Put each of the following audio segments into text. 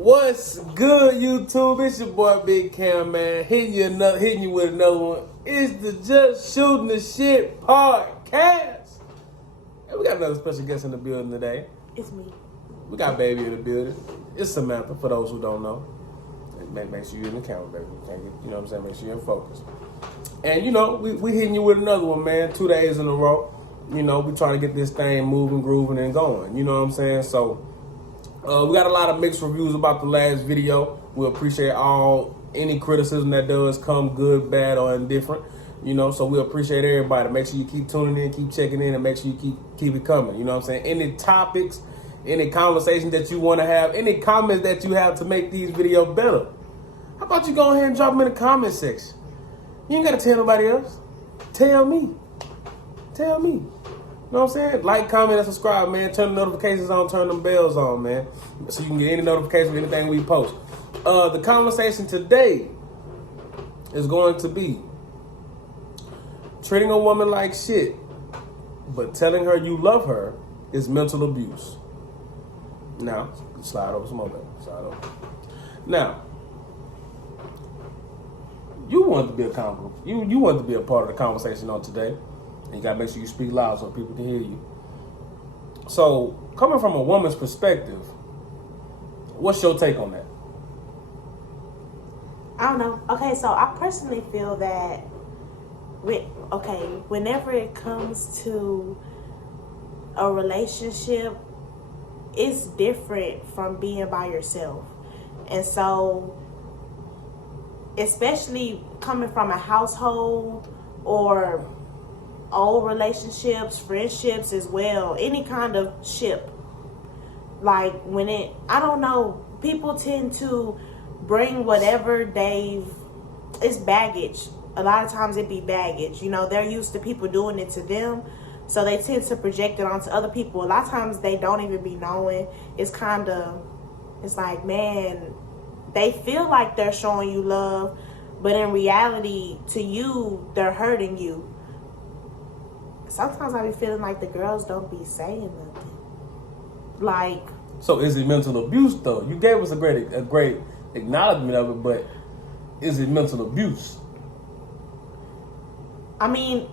What's good, YouTube? It's your boy Big Cam, man. Hitting you with another one. It's the Just Shooting the Shit podcast. And we got another special guest in the building today. It's me. We got baby in the building. It's Samantha, for those who don't know. Make sure you're in the camera, baby. You know what I'm saying? Make sure you're in focus. And you know, we hitting you with another one, man. 2 days in a row. You know, we trying to get this thing moving, grooving, and going. You know what I'm saying? So we got a lot of mixed reviews about the last video. We appreciate any criticism that does come, good, bad, or indifferent. You know, so we appreciate everybody. Make sure you keep tuning in, keep checking in, and make sure you keep it coming. You know what I'm saying? Any topics, any conversations that you want to have, any comments that you have to make these videos better, how about you go ahead and drop them in the comment section? You ain't got to tell nobody else. Tell me. Tell me. You know what I'm saying? Like, comment, and subscribe, man. Turn the notifications on, turn them bells on, man. So you can get any notification of anything we post. The conversation today is going to be treating a woman like shit, but telling her you love her is mental abuse. Now, slide over some over. Slide over. Now, you want to be accountable. You want to be a part of the conversation on today. And you gotta make sure you speak loud so people can hear you. So, coming from a woman's perspective, what's your take on that? I don't know. Okay, so I personally feel that whenever it comes to a relationship, it's different from being by yourself. And so, especially coming from a household or old relationships, friendships as well, any kind of ship. Like I don't know, people tend to bring whatever it's baggage. A lot of times it be baggage. You know, they're used to people doing it to them, so they tend to project it onto other people. A lot of times they don't even be knowing. It's like, man, they feel like they're showing you love, but in reality, to you, they're hurting you. Sometimes I be feeling like the girls don't be saying nothing. Like, so is it mental abuse though? You gave us a great acknowledgement of it, but is it mental abuse? I mean,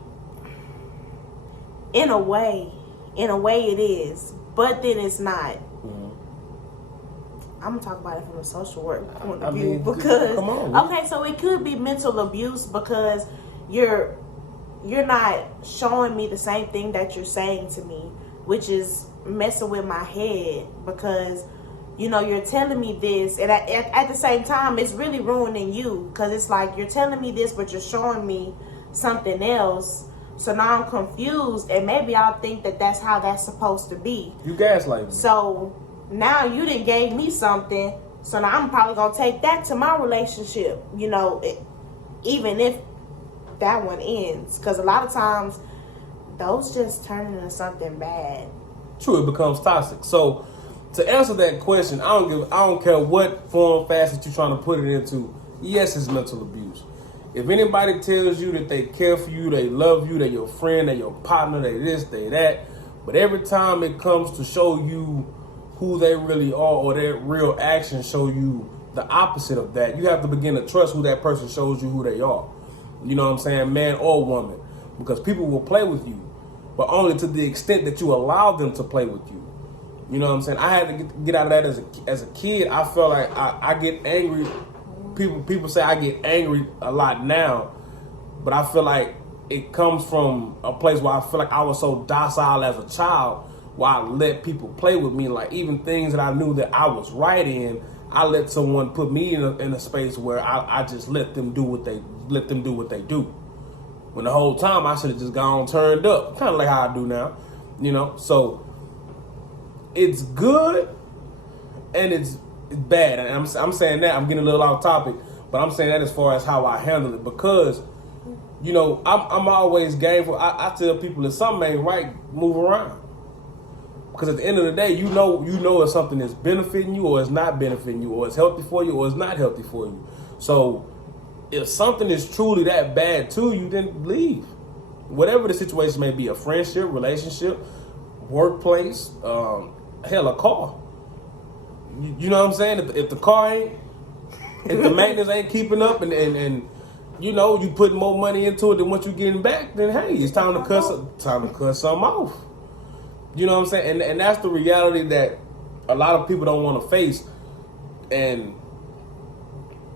in a way it is, but then it's not. Mm-hmm. I'm gonna talk about it from a social work point of view because come on. Okay, so it could be mental abuse because you're not showing me the same thing that you're saying to me, which is messing with my head because, you know, you're telling me this and at the same time, it's really ruining you because it's like you're telling me this, but you're showing me something else. So now I'm confused and maybe I'll think that that's how that's supposed to be. You gaslight me. So now you done gave me something. So now I'm probably going to take that to my relationship, you know, even if that one ends, because a lot of times those just turn into something bad. True, it becomes toxic. So to answer that question, I don't care what form facet you're trying to put it into. Yes, it's mental abuse. If anybody tells you that they care for you, they love you, they're your friend, they're your partner, they this, they that, but every time it comes to show you who they really are or their real actions show you the opposite of that, you have to begin to trust who that person shows you who they are. You know what I'm saying? Man or woman. Because people will play with you, but only to the extent that you allow them to play with you. You know what I'm saying? I had to get out of that as a kid. I felt like I get angry. People say I get angry a lot now, but I feel like it comes from a place where I feel like I was so docile as a child, where I let people play with me. Like even things that I knew that I was right in, I let someone put me in a space where I just let them do what they do. When the whole time I should have just gone turned up, kind of like how I do now, you know. So it's good and it's bad, and I'm saying that I'm getting a little off topic, but I'm saying that as far as how I handle it because, you know, I'm always game for. I tell people if something ain't right, move around. Because at the end of the day, you know if something is benefiting you or it's not benefiting you, or it's healthy for you or it's not healthy for you. So if something is truly that bad to you, then leave. Whatever the situation may be, a friendship, relationship, workplace, hell, a car. You know what I'm saying? If the car ain't, if the maintenance ain't keeping up, and you know you put more money into it than what you getting back, then hey, it's time to cut something off. You know what I'm saying? And that's the reality that a lot of people don't want to face, and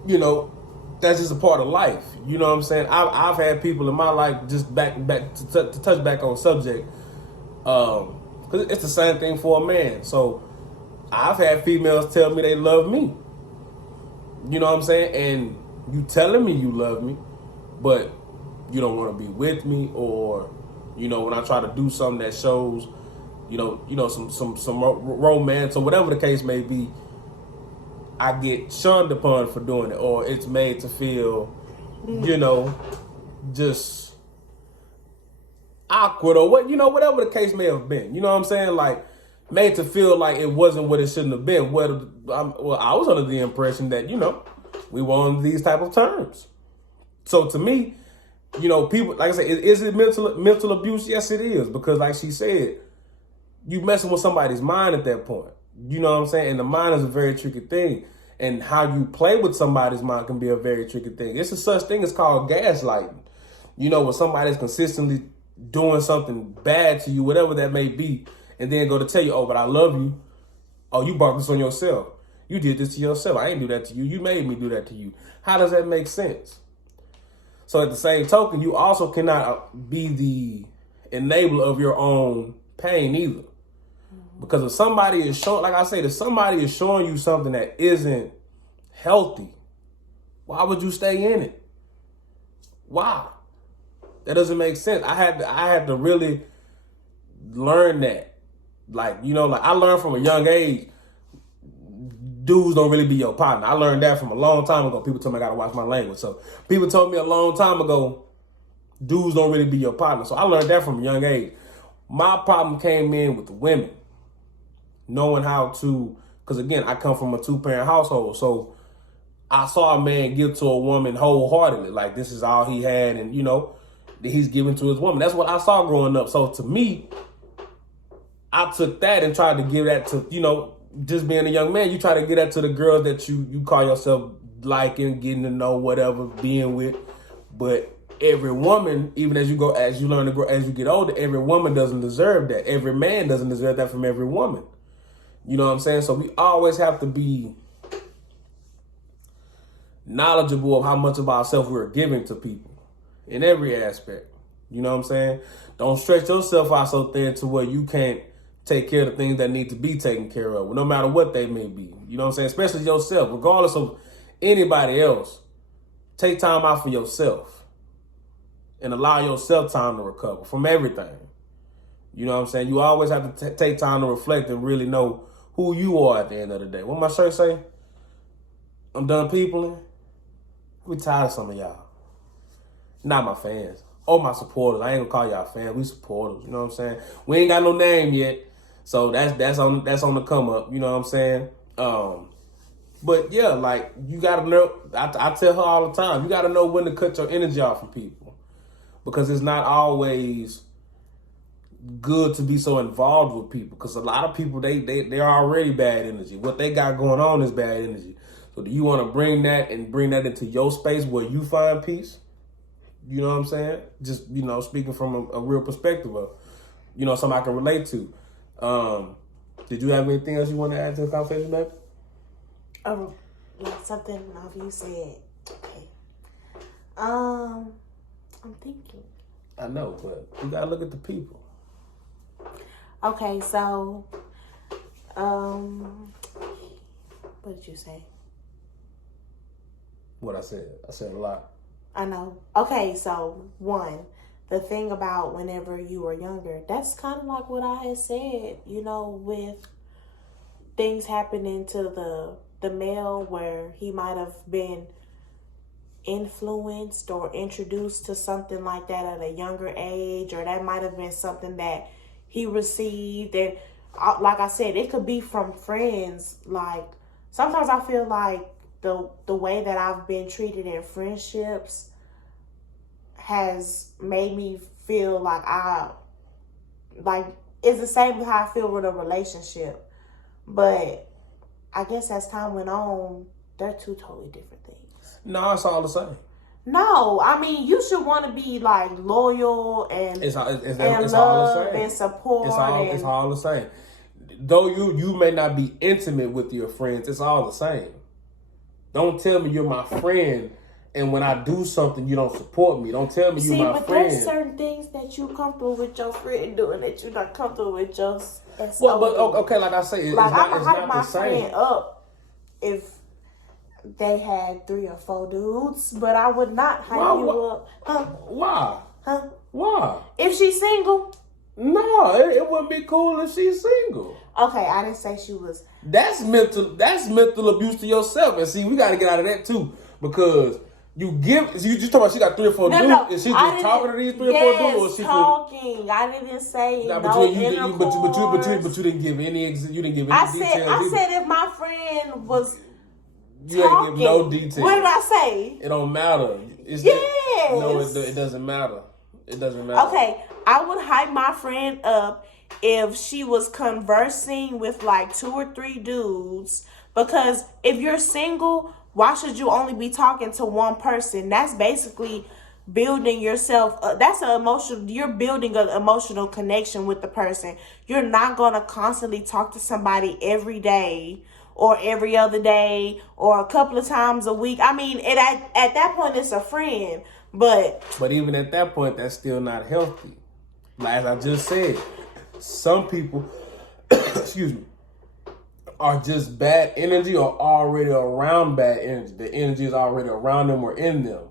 you know that's just a part of life. You know what I'm saying? I've had people in my life just back to touch back on subject, because it's the same thing for a man. So I've had females tell me they love me. You know what I'm saying? And you telling me you love me, but you don't want to be with me, or you know when I try to do something that shows, you know some romance or whatever the case may be, I get shunned upon for doing it, or it's made to feel, you know, just awkward, or what, you know, whatever the case may have been. You know what I'm saying? Like made to feel like it wasn't what it shouldn't have been. Well, I was under the impression that, you know, we were on these type of terms. So to me, you know, people, like I said, is it mental abuse? Yes, it is, because like she said, you messing with somebody's mind at that point. You know what I'm saying? And the mind is a very tricky thing. And how you play with somebody's mind can be a very tricky thing. It's a such thing as called gaslighting. You know, when somebody's consistently doing something bad to you, whatever that may be, and then go to tell you, oh, but I love you. Oh, you brought this on yourself. You did this to yourself. I ain't do that to you. You made me do that to you. How does that make sense? So at the same token, you also cannot be the enabler of your own pain either. Because if somebody is showing, like I said, if somebody is showing you something that isn't healthy, why would you stay in it? Why? That doesn't make sense. I had to really learn that. Like, you know, like I learned from a young age, dudes don't really be your partner. I learned that from a long time ago. People told me I gotta watch my language. So people told me a long time ago, dudes don't really be your partner. So I learned that from a young age. My problem came in with the women. Knowing how to, because again, I come from a 2-parent household. So I saw a man give to a woman wholeheartedly. Like this is all he had, and you know, that he's giving to his woman. That's what I saw growing up. So to me, I took that and tried to give that to, you know, just being a young man, you try to get that to the girls that you call yourself liking, getting to know, whatever, being with. But every woman, even as you learn to grow, as you get older, every woman doesn't deserve that. Every man doesn't deserve that from every woman. You know what I'm saying? So we always have to be knowledgeable of how much of ourselves we're giving to people in every aspect. You know what I'm saying? Don't stretch yourself out so thin to where you can't take care of the things that need to be taken care of, no matter what they may be. You know what I'm saying? Especially yourself, regardless of anybody else. Take time out for yourself and allow yourself time to recover from everything. You know what I'm saying? You always have to take time to reflect and really know who you are at the end of the day. What my shirt say? I'm done peopling. We tired of some of y'all. Not my fans. Or my supporters. I ain't gonna call y'all fans. We supporters. You know what I'm saying? We ain't got no name yet. So that's on the come up. You know what I'm saying? But yeah, like you gotta know, I tell her all the time, you gotta know when to cut your energy off from people. Because it's not always good to be so involved with people, because a lot of people they're already bad energy. What they got going on is bad energy. So do you want to bring that into your space where you find peace? You know what I'm saying? Just, you know, speaking from a real perspective of, you know, something I can relate to. Did you have anything else you want to add to the conversation, babe? Like something off you said. Okay. I'm thinking. I know, but you gotta look at the people. Okay, so, what did you say? What I said a lot. I know. Okay, so the thing about whenever you were younger, that's kind of like what I had said, you know, with things happening to the male where he might have been influenced or introduced to something like that at a younger age, or that might have been something that he received. And like I said, it could be from friends. Like sometimes I feel like the way that I've been treated in friendships has made me feel like it's the same as how I feel with a relationship. But I guess as time went on, they're two totally different things. No, it's all the same. No, I mean you should want to be like loyal and It's love all the same. and support. It's all the same. Though you may not be intimate with your friends, it's all the same. Don't tell me you're my friend, and when I do something, you don't support me. Don't tell me you're my friend. There's certain things that you're comfortable with your friend doing that you're not comfortable with your SO. Well, but okay, like I say, like I'm gonna hype my friend up if they had 3 or 4 dudes, but I would not hype you up. Huh? Why? Huh? Why? If she's single? No, it wouldn't be cool if she's single. Okay, I didn't say she was. That's mental abuse to yourself. And see, we got to get out of that too, because you just talking about she got 3 or 4 dudes. No, Is she just talking to these 3 or 4 dudes, or she talking? I didn't say but you didn't give any details. I said if my friend was. You ain't give no details. What did I say? It don't matter. It doesn't matter. It doesn't matter. Okay, I would hype my friend up if she was conversing with like 2 or 3 dudes. Because if you're single, why should you only be talking to one person? That's basically building yourself. You're building an emotional connection with the person. You're not going to constantly talk to somebody every day or every other day or a couple of times a week. I mean, at that point, it's a friend. But even at that point, that's still not healthy. Like as I just said, some people, excuse me, are just bad energy or already around bad energy. The energy is already around them or in them.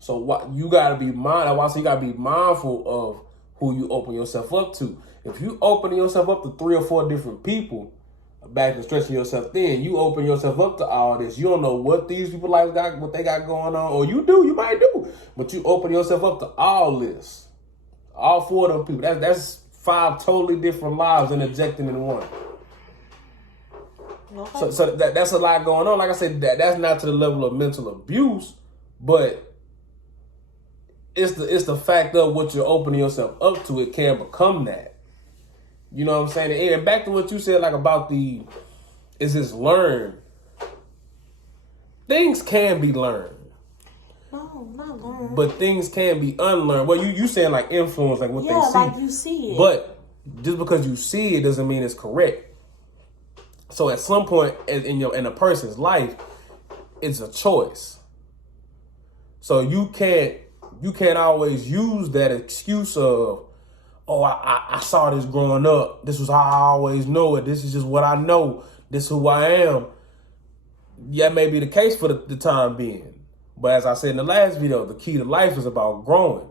So what you gotta be mindful. You gotta be mindful of who you open yourself up to. If you open yourself up to 3 or 4 different people, back to stretching yourself thin, you open yourself up to all this. You don't know what these people what they got going on, or you might do, but you open yourself up to all this. All 4 of them people. That's 5 totally different lives interjecting in one. Okay. So that's a lot going on. Like I said, that's not to the level of mental abuse, but it's the fact of what you're opening yourself up to. It can become that. You know what I'm saying? And back to what you said, like about is this learned? Things can be learned. No, not learned. But things can be unlearned. Well, you saying like influence, like what they see. Yeah, like you see it. But just because you see it doesn't mean it's correct. So at some point in a person's life, it's a choice. So you can't always use that excuse of, oh, I saw this growing up. This was how I always know it. This is just what I know. This is who I am. Yeah, may be the case for the time being. But as I said in the last video, the key to life is about growing.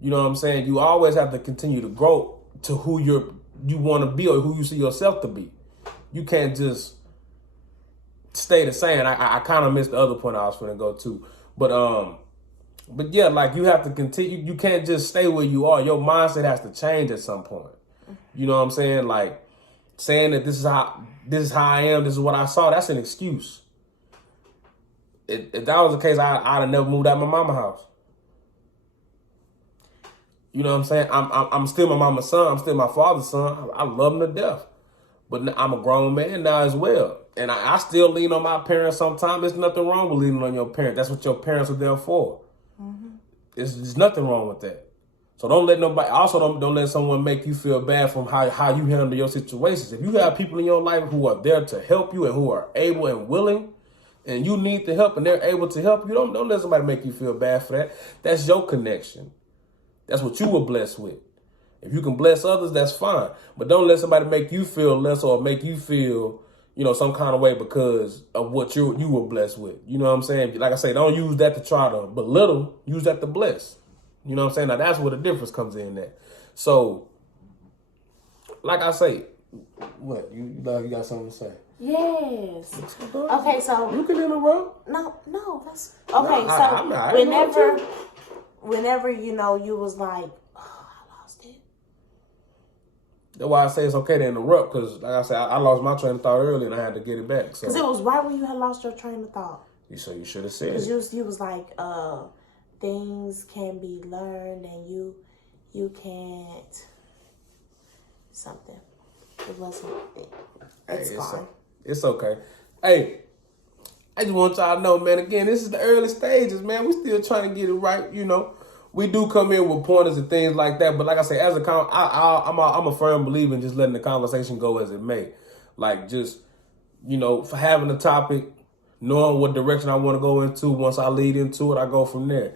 You know what I'm saying? You always have to continue to grow to who you want to be or who you see yourself to be. You can't just stay the same. I kind of missed the other point I was going to go to. But yeah, like you have to continue. You can't just stay where you are. Your mindset has to change at some point. You know what I'm saying? Like saying that this is how I am. This is what I saw. That's an excuse. If that was the case, I'd have never moved out of my mama's house. You know what I'm saying? I'm still my mama's son. I'm still my father's son. I love him to death. But I'm a grown man now as well. And I still lean on my parents sometimes. There's nothing wrong with leaning on your parents. That's what your parents are there for. Mm-hmm. There's nothing wrong with that. So don't let nobody, also don't let someone make you feel bad from how you handle your situations. If you have people in your life who are there to help you and who are able and willing, and you need the help and they're able to help you, don't let somebody make you feel bad for that. That's your connection. That's what you were blessed with. If you can bless others, that's fine. But don't let somebody make you feel less or make you feel, some kind of way because of what you were blessed with. You know what I'm saying? Like I say, don't use that to try to belittle. Use that to bless. You know what I'm saying? Now, that's where the difference comes in there. So, like I say, what? You got something to say? Yes. Okay, so... You can interrupt. No, that's... Okay, so whenever, you was like, that's why I say it's okay to interrupt, because, like I said, I lost my train of thought earlier and I had to get it back. Because it was right when you had lost your train of thought. So you should have said it. Because you was like, things can be learned and you can't something. It wasn't. It's gone. It's okay. Hey, I just want y'all to know, man, again, this is the early stages, man. We still trying to get it right, you know. We do come in with pointers and things like that, but like I say, as I'm a firm believer in just letting the conversation go as it may. Like, just, you know, for having a topic, knowing what direction I want to go into. Once I lead into it, I go from there.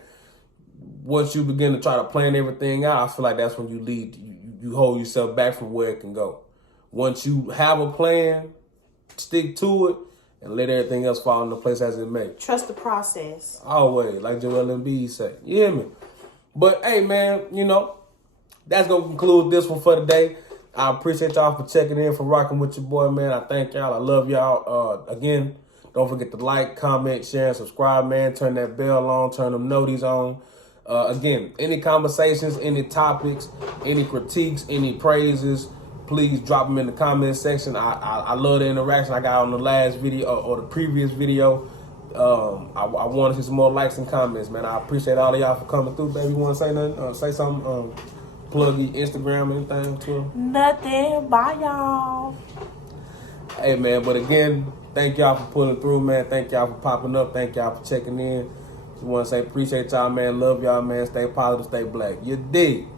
Once you begin to try to plan everything out, I feel like that's when you lead. You hold yourself back from where it can go. Once you have a plan, stick to it, and let everything else fall into place as it may. Trust the process. Always, like Joel Embiid said. You hear me? But hey, man, you know, that's gonna conclude this one for today. I appreciate y'all for checking in, for rocking with your boy, man. I thank y'all. I love y'all. Again, don't forget to like, comment, share, and subscribe, man. Turn that bell on, turn them noties on. Again, any conversations, any topics, any critiques, any praises, please drop them in the comment section. I love the interaction I got on the last video or the previous video. I want to see some more likes and comments, man. I appreciate all of y'all for coming through, baby. You want to say nothing? Say something? Plug your Instagram, anything, Twitter? Nothing. Bye, y'all. Hey, man, but again, thank y'all for pulling through, man. Thank y'all for popping up. Thank y'all for checking in. Just want to say appreciate y'all, man. Love y'all, man. Stay positive, stay black. You dig?